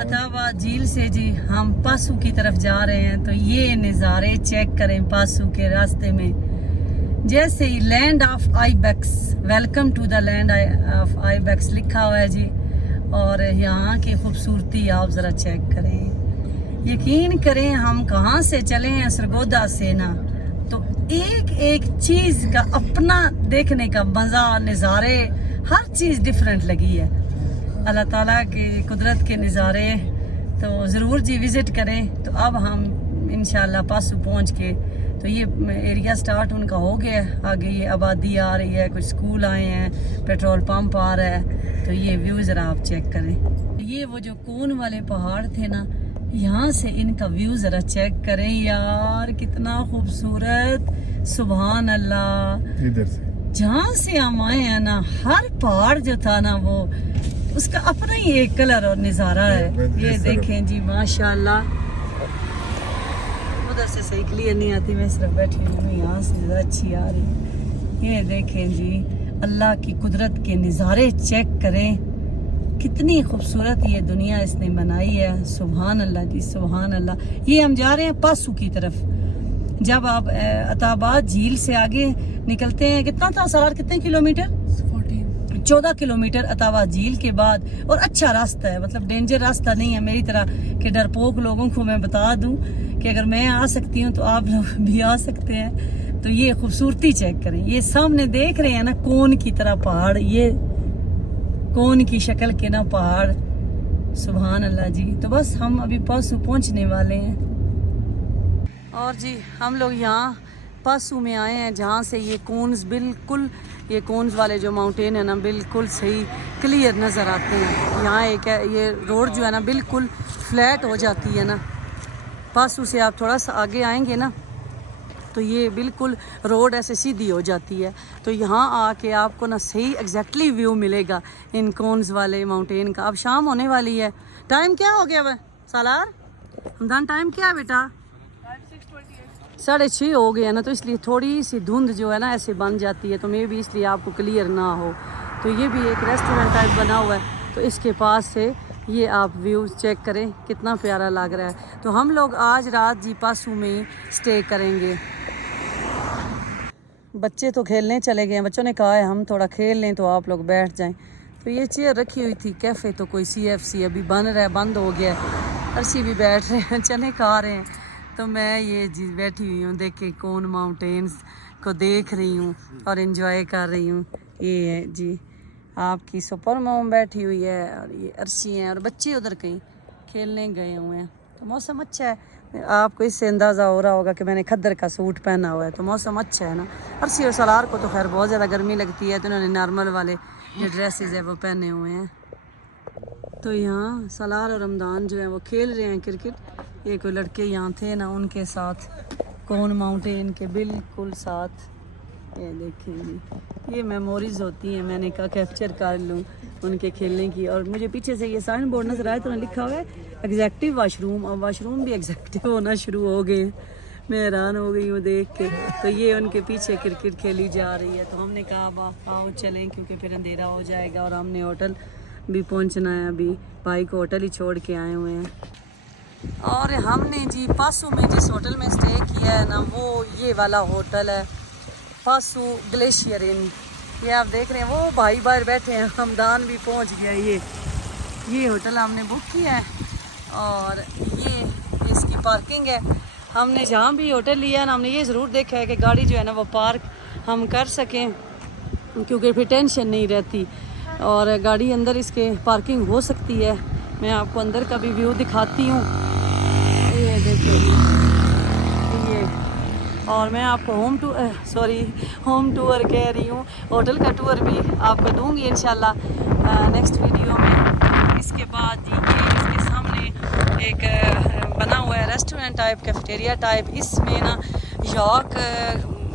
अथवा झील से जी हम पासू की तरफ जा रहे हैं। तो ये नज़ारे चेक करें पासू के रास्ते में। जैसे ही land of ibex, welcome to the land of ibex लिखा हुआ है जी। और यहाँ की खूबसूरती आप ज़रा चेक करें। यकीन करें हम कहाँ से चले हैं, सरगोदा से ना, तो एक एक चीज़ का अपना देखने का मज़ा, नज़ारे, हर चीज़ डिफरेंट लगी है। अल्लाह ताला के कुदरत के नज़ारे तो ज़रूर जी विज़िट करें। तो अब हम इंशाल्लाह पासू पहुँच के, तो ये एरिया स्टार्ट उनका हो गया है। आगे ये आबादी आ रही है, कुछ स्कूल आए हैं, पेट्रोल पंप आ रहा है। तो ये व्यू ज़रा आप चेक करें। ये वो जो कोन वाले पहाड़ थे ना, यहाँ से इनका व्यू ज़रा चेक करें यार, कितना खूबसूरत, सुभान अल्लाह। इधर से जहाँ से हम आए हैं ना, हर पहाड़ जो था ना वो उसका अपना ही एक कलर और नज़ारा है। ये देखें जी माशाल्लाह। उधर से सही क्लियर नहीं आती, मैं सिर्फ बैठी हूँ, यहाँ से ज़रा अच्छी आ रही है। ये देखें जी, अल्लाह की कुदरत के नज़ारे चेक करें, कितनी खूबसूरत ये दुनिया इसने बनाई है। सुभान अल्लाह जी, सुभान अल्लाह। ये हम जा रहे हैं पासू की तरफ। जब आप अताबाद झील से आगे निकलते हैं, कितना था सरार, कितने किलोमीटर, 14 किलोमीटर अताबाद झील के बाद। और अच्छा रास्ता है, मतलब डेंजर रास्ता नहीं है मेरी तरह के डरपोक लोगों को मैं बता दूं कि अगर मैं आ सकती हूँ तो आप लोग भी आ सकते हैं। तो ये खूबसूरती चेक करें, ये सामने देख रहे हैं ना कोन की तरह पहाड़, ये कोन की शक्ल के ना पहाड़, सुभान अल्लाह जी। तो बस हम अभी पासू पहुँचने वाले हैं। और जी हम लोग यहाँ पासू में आए हैं, जहाँ से ये कोन्स बिल्कुल, ये कोन्स वाले जो माउंटेन है ना, बिल्कुल सही क्लियर नज़र आते हैं। यहाँ एक है, ये रोड जो है ना बिल्कुल फ्लैट हो जाती है ना। पासू से आप थोड़ा सा आगे आएंगे ना, तो ये बिल्कुल रोड ऐसे सीधी हो जाती है। तो यहाँ आके आपको ना सही एग्जैक्टली व्यू मिलेगा इन कोन्स वाले माउंटेन का। अब शाम होने वाली है, टाइम क्या हो गया वह सालार हमदान, टाइम क्या है बेटा, 6:30 हो गया ना। तो इसलिए थोड़ी सी धुंध जो है ना ऐसे बन जाती है, तो मे भी इसलिए आपको क्लियर ना हो। तो ये भी एक रेस्टोरेंट टाइप बना हुआ है, तो इसके पास से ये आप व्यू चेक करें, कितना प्यारा लग रहा है। तो हम लोग आज रात जी पासू में ही स्टे करेंगे। बच्चे तो खेलने चले गए हैं, बच्चों ने कहा है हम थोड़ा खेल लें तो आप लोग बैठ जाएं। तो ये चेयर रखी हुई थी कैफ़े, तो कोई CFC अभी बन रहा है, बंद हो गया है। अर्शी भी बैठ रहे हैं, चने खा रहे हैं। तो मैं ये जी बैठी हुई हूँ, देख के कोन माउंटेन्स को देख रही हूँ और एंजॉय कर रही हूँ। ये है जी आपकी सुपर मॉम बैठी हुई है, और ये अर्शी हैं, और बच्चे उधर कहीं खेलने गए हुए हैं। तो मौसम अच्छा है, आपको इससे अंदाज़ा हो रहा होगा कि मैंने खद्दर का सूट पहना हुआ है। तो मौसम अच्छा है ना। अर्शी और सलार को तो खैर बहुत ज़्यादा गर्मी लगती है, तो उन्होंने नॉर्मल वाले जो ड्रेसेस है वो पहने हुए हैं। तो यहाँ सलार और रमदान जो है वो खेल रहे हैं क्रिकेट। ये कोई लड़के यहाँ थे ना, उनके साथ कोन माउंटेन के बिल्कुल साथ। ये देखेंगे, ये मेमोरीज होती हैं, मैंने कहा कैप्चर कर लूँ उनके खेलने की। और मुझे पीछे से ये साइन बोर्ड नजर आया, तो लिखा हुआ है एग्जेक्टिव वाशरूम, और वाशरूम भी एग्जेक्टिव होना शुरू हो गए। मैं हैरान हो गई हूँ देख के। तो ये उनके पीछे क्रिकेट खेली जा रही है। तो हमने कहा अब आओ चलें, क्योंकि फिर अंधेरा हो जाएगा, और हमने होटल भी पहुँचना है। अभी भाई को होटल ही छोड़ के आए हुए हैं। और हमने जी पासू में जिस होटल में स्टे किया है ना, वो ये वाला होटल है, पासू ग्लेशियर इन। ये आप देख रहे हैं, वो भाई बाहर बैठे हैं, हमदान भी पहुंच गया। ये होटल हमने बुक किया है, और ये इसकी पार्किंग है। हमने जहाँ भी होटल लिया ना, हमने ये ज़रूर देखा है कि गाड़ी जो है ना वो पार्क हम कर सकें, क्योंकि फिर टेंशन नहीं रहती, और गाड़ी अंदर इसके पार्किंग हो सकती है। मैं आपको अंदर का भी व्यू दिखाती हूँ, ये देखिए ये। और मैं आपको होम टूर कह रही हूँ, होटल का टूर भी आपको दूंगी इंशाल्लाह नेक्स्ट वीडियो में। इसके बाद ये इसके सामने एक बना हुआ है रेस्टोरेंट टाइप, कैफेटेरिया टाइप। इसमें ना याक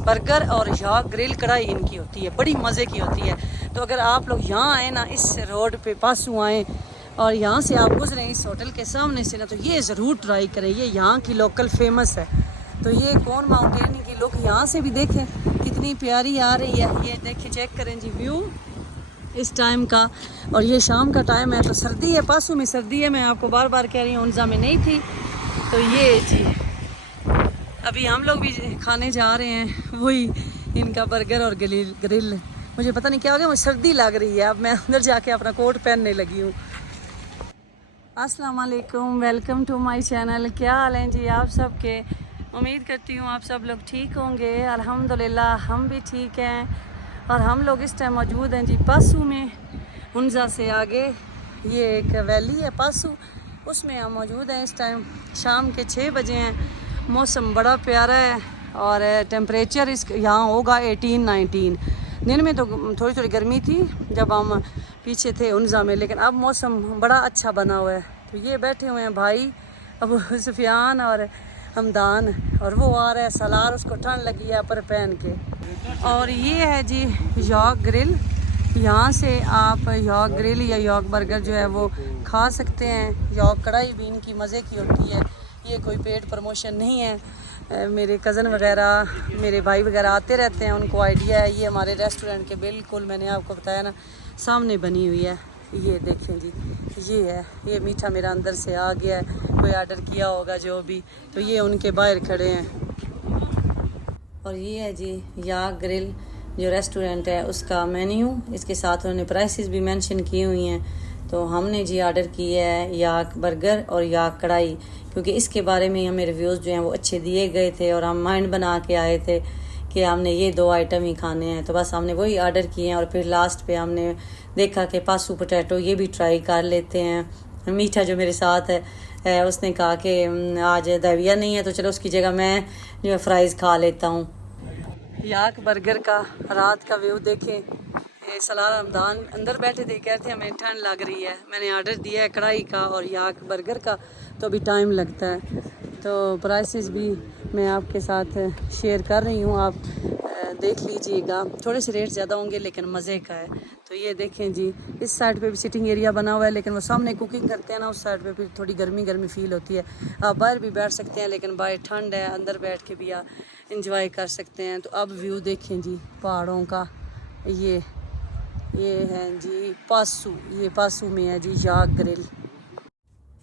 बर्गर और याक ग्रिल कढ़ाई इनकी होती है, बड़ी मज़े की होती है। तो अगर आप लोग यहाँ आए ना, इस रोड पे पासू आएँ और यहाँ से आप गुजरे इस होटल के सामने से ना, तो ये ज़रूर ट्राई करें, ये यहाँ की लोकल फेमस है। तो ये कोन माउंटेन की लुक यहाँ से भी देखें कितनी प्यारी आ रही है। ये देखिए, चेक करें जी व्यू, इस टाइम का, और ये शाम का टाइम है तो सर्दी है, पासू में सर्दी है। मैं आपको बार बार कह रही हूँ, उनजा में नहीं थी। तो ये जी अभी हम लोग भी खाने जा रहे हैं वही इनका बर्गर और ग्रिल। मुझे पता नहीं क्या हो गया, मुझे सर्दी लग रही है। अब मैं अंदर जाके अपना कोट पहनने लगी हूँ। अस्सलाम वालेकुम, वेलकम टू माय चैनल। क्या हाल हैं जी आप सबके? उम्मीद करती हूँ आप सब लोग ठीक होंगे। अल्हम्दुलिल्लाह हम भी ठीक हैं। और हम लोग इस टाइम मौजूद हैं जी पासू में, हुंजा से आगे ये एक वैली है पासू, उसमें हम मौजूद हैं इस टाइम। शाम के 6 बजे हैं, मौसम बड़ा प्यारा है और टेम्परेचर इस यहाँ होगा 18-19। दिन में तो थोड़ी थोड़ी गर्मी थी जब हम पीछे थे हुंजा में, लेकिन अब मौसम बड़ा अच्छा बना हुआ है। तो ये बैठे हुए हैं भाई अबू सुफियान और हमदान, और वो आ रहा है सलार, उसको ठंड लगी है पर पहन के। और ये है जी यॉक ग्रिल। यहाँ से आप यॉक ग्रिल या यॉक बर्गर जो है वो खा सकते हैं। यॉक कढ़ाई भी इनकी मज़े की होती है। ये कोई पेड प्रमोशन नहीं है। मेरे कज़न वगैरह, मेरे भाई वगैरह आते रहते हैं, उनको आइडिया है। ये हमारे रेस्टोरेंट के बिल्कुल, मैंने आपको बताया ना, सामने बनी हुई है। ये देखें जी, ये है। ये मीठा मेरा अंदर से आ गया है, कोई ऑर्डर किया होगा जो भी, तो ये उनके बाहर खड़े हैं। और ये है जी याक ग्रिल जो रेस्टोरेंट है उसका मेन्यू। इसके साथ उन्होंने प्राइसेस भी मेंशन की हुई हैं। तो हमने जी ऑर्डर किया है याक बर्गर और याक कढ़ाई, क्योंकि इसके बारे में हमें रिव्यूज़ जो हैं वो अच्छे दिए गए थे और हम माइंड बना के आए थे कि हमने ये 2 आइटम ही खाने हैं। तो बस हमने वही ऑर्डर किए हैं। और फिर लास्ट पे हमने देखा कि पासू पोटैटो ये भी ट्राई कर लेते हैं। मीठा जो मेरे साथ है उसने कहा कि आज दविया नहीं है तो चलो उसकी जगह मैं जो है फ्राइज़ खा लेता हूँ। याक बर्गर का रात का व्यू देखें। सलार हमदान अंदर बैठे थे, कहते हमें ठंड लग रही है। मैंने ऑर्डर दिया है कढ़ाई का और याक बर्गर का, तो अभी टाइम लगता है। तो प्राइसेस भी मैं आपके साथ शेयर कर रही हूँ, आप देख लीजिएगा। थोड़े से रेट ज़्यादा होंगे लेकिन मज़े का है। तो ये देखें जी, इस साइड पे भी सिटिंग एरिया बना हुआ है, लेकिन वो सामने कुकिंग करते हैं ना, उस साइड पे फिर थोड़ी गर्मी गर्मी फील होती है। आप बाहर भी बैठ सकते हैं, लेकिन बाहर ठंड है, अंदर बैठ के भी आप इंजॉय कर सकते हैं। तो अब व्यू देखें जी पहाड़ों का। ये है जी पासू, ये पासू में है जी याक ग्रिल।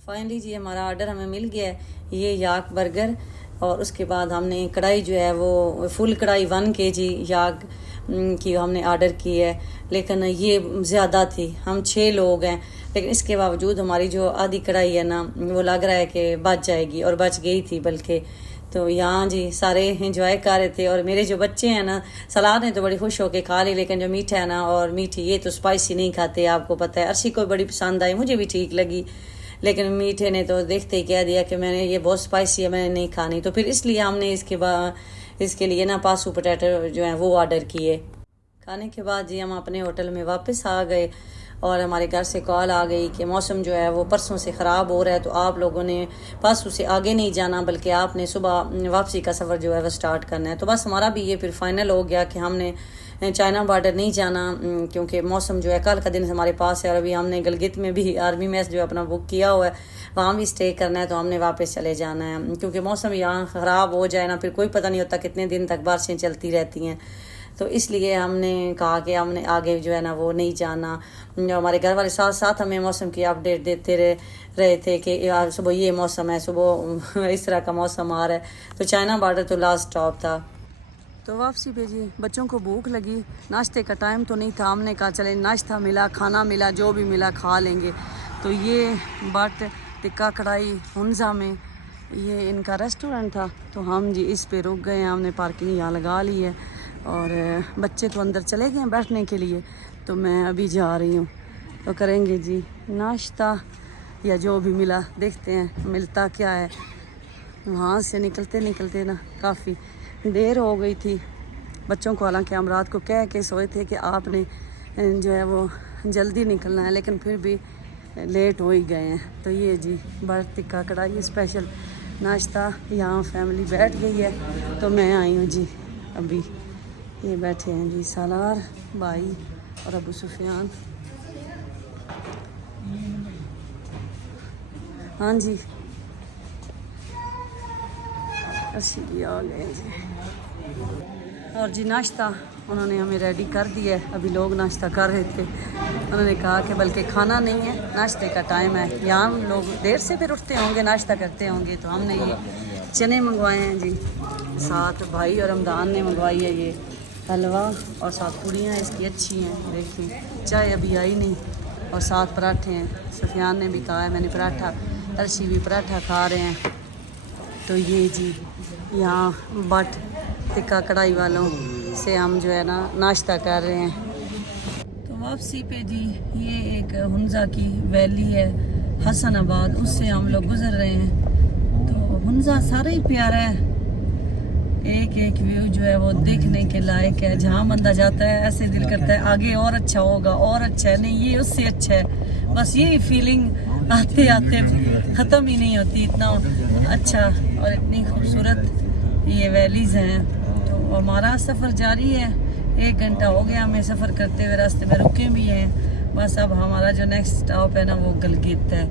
फाइनली जी हमारा ऑर्डर हमें मिल गया है, ये याक बर्गर। और उसके बाद हमने कढ़ाई जो है वो फुल कढ़ाई 1 kg याक की हमने ऑर्डर की है, लेकिन ये ज़्यादा थी। हम 6 लोग हैं, लेकिन इसके बावजूद हमारी जो आधी कढ़ाई है ना, वो लग रहा है कि बच जाएगी, और बच गई थी बल्कि। तो यहाँ जी सारे इंजॉय कर रहे थे। और मेरे जो बच्चे हैं ना, सलाद ने तो बड़ी खुश होकर खा ली, लेकिन जो मीठा है ना, और मीठी ये तो स्पाइसी नहीं खाते, आपको पता है। अर्शी को बड़ी पसंद आई, मुझे भी ठीक लगी, लेकिन मीठे ने तो देखते ही कह दिया कि मैंने ये बहुत स्पाइसी है, मैंने नहीं खानी। तो फिर इसलिए हमने इसके लिए ना पासू पोटैटो जो है वो ऑर्डर किए। खाने के बाद जी हम अपने होटल में वापस आ गए, और हमारे घर से कॉल आ गई कि मौसम जो है वो परसों से ख़राब हो रहा है, तो आप लोगों ने पासू से आगे नहीं जाना, बल्कि आपने सुबह वापसी का सफ़र जो है वो स्टार्ट करना है। तो बस हमारा भी ये फिर फाइनल हो गया कि हमने चाइना बॉर्डर नहीं जाना, क्योंकि मौसम जो है कल का दिन हमारे पास है। और अभी हमने गलगित में भी आर्मी मेस जो है अपना बुक किया हुआ है, वहाँ भी स्टे करना है, तो हमने वापस चले जाना है। क्योंकि मौसम यहाँ ख़राब हो जाए ना, फिर कोई पता नहीं होता कितने दिन तक बारिशें चलती रहती हैं। तो इसलिए हमने कहा कि हमने आगे जो है ना वो नहीं जाना। जो हमारे घर वाले साथ साथ हमें मौसम की अपडेट देते रहे थे कि यार सुबह ये मौसम है, सुबह इस तरह का मौसम आ रहा है। तो चाइना बॉर्डर तो लास्ट स्टॉप था। तो वापसी पे जी बच्चों को भूख लगी, नाश्ते का टाइम तो नहीं था। हमने कहा चले नाश्ता मिला, खाना मिला, जो भी मिला खा लेंगे। तो ये बट टिक्का कढ़ाई हुंजा में ये इनका रेस्टोरेंट था, तो हम जी इस पे रुक गए हैं। हमने पार्किंग यहाँ लगा ली है, और बच्चे तो अंदर चले गए हैं बैठने के लिए। तो मैं अभी जा रही हूँ, तो करेंगे जी नाश्ता या जो भी मिला, देखते हैं मिलता क्या है। वहाँ से निकलते निकलते ना काफ़ी देर हो गई थी बच्चों को। हालांकि हम रात को कह के सोए थे कि आपने जो है वो जल्दी निकलना है, लेकिन फिर भी लेट हो ही गए हैं। तो ये जी बर्फ टिक्का कढ़ाई स्पेशल नाश्ता, यहाँ फैमिली बैठ गई है, तो मैं आई हूँ जी अभी। ये बैठे हैं जी सलार भाई और अबू सुफियान। हाँ जी अर्शी भी आ गए जी। और जी नाश्ता उन्होंने हमें रेडी कर दिया है। अभी लोग नाश्ता कर रहे थे, उन्होंने कहा कि बल्कि खाना नहीं है, नाश्ते का टाइम है। यहाँ हम लोग देर से फिर उठते होंगे, नाश्ता करते होंगे, तो हमने ये चने मंगवाए हैं जी। साथ भाई और रमदान ने मंगवाई है ये हलवा, और साथ पूड़ियाँ इसकी अच्छी हैं। देखिए चाय अभी आई नहीं, और साथ पराठे हैं। सफियान ने भी कहा है मैंने पराठा, अर्शी भी पराठा खा रहे हैं। तो ये जी यहाँ बट टिक्का कढ़ाई वालों से हम जो है ना नाश्ता कर रहे हैं। तो वापसी पे जी ये एक हुंजा की वैली है हसनाबाद, उससे हम लोग गुजर रहे हैं। तो हुंजा सारा ही प्यारा है, एक एक व्यू जो है वो देखने के लायक है। जहाँ बंदा जाता है ऐसे दिल करता है आगे और अच्छा होगा, और अच्छा है, नहीं ये उससे अच्छा है। बस यही फीलिंग आते आते ख़त्म ही नहीं होती। इतना अच्छा और इतनी खूबसूरत ये वैलीज़ हैं। तो हमारा सफ़र जारी है, 1 घंटा हो गया हमें सफ़र करते हुए, रास्ते में रुके भी हैं। बस अब हमारा जो नेक्स्ट स्टॉप है ना वो गलगित है,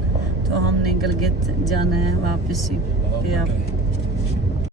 तो हमने गलगित जाना है वापसी पे। आप